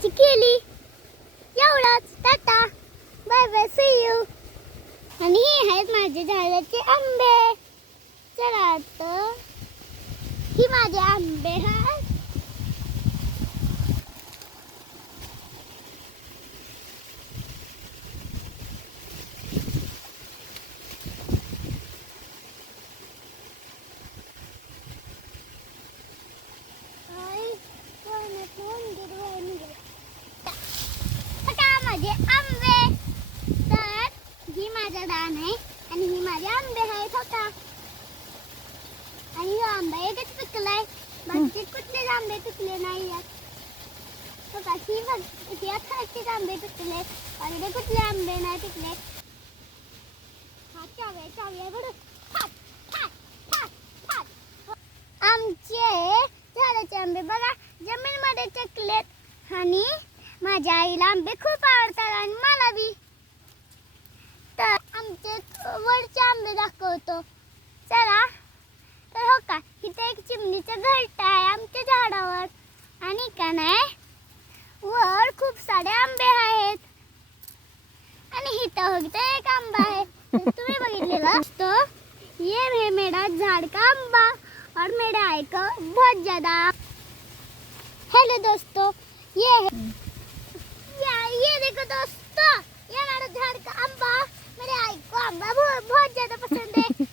करायची केली. एवढंच. Tata bye bye see you. आणि हे आहेत माझे झाडाचे आंबे. चला आता ही माझे आंबे आहेत. माझे आंबे. तर ही माझा दान आहे आणि ही माझे आंबे आहेत. हो का? आणि हा आंबा एकच पिकलाय. बाकी कुठलेच आंबे पिकले नाही आहेत. हो का? ही अख्खेच आंबे पिकले आणि कुठले आंबे नाही पिकले. हा चावी बघ. आमचे झाडाचे आंबे बघा जमीनमध्ये चकलेत. आणि माझ्या आईला आंबे खूप आवडतात आणि मला बी. तर आमचे वरचे आंबे दाखवतो. चला. तर हो का इथे एक चिमणीचं घरट आहे आमच्या झाडावर. आणि का नाही वर खूप सारे आंबे आहेत. आणि इथं बघते एक आंबा आहे. तुम्ही बघितलेला असतो. ये है मेरा झाड़ का आंबा और मेरा आय का बहुत ज्यादा. हेलो दोस्तों, ये देखो दोस्तों, ये मेरा झाड़ का आंबा. मेरे आय को आंबा बहुत ज्यादा पसंद है.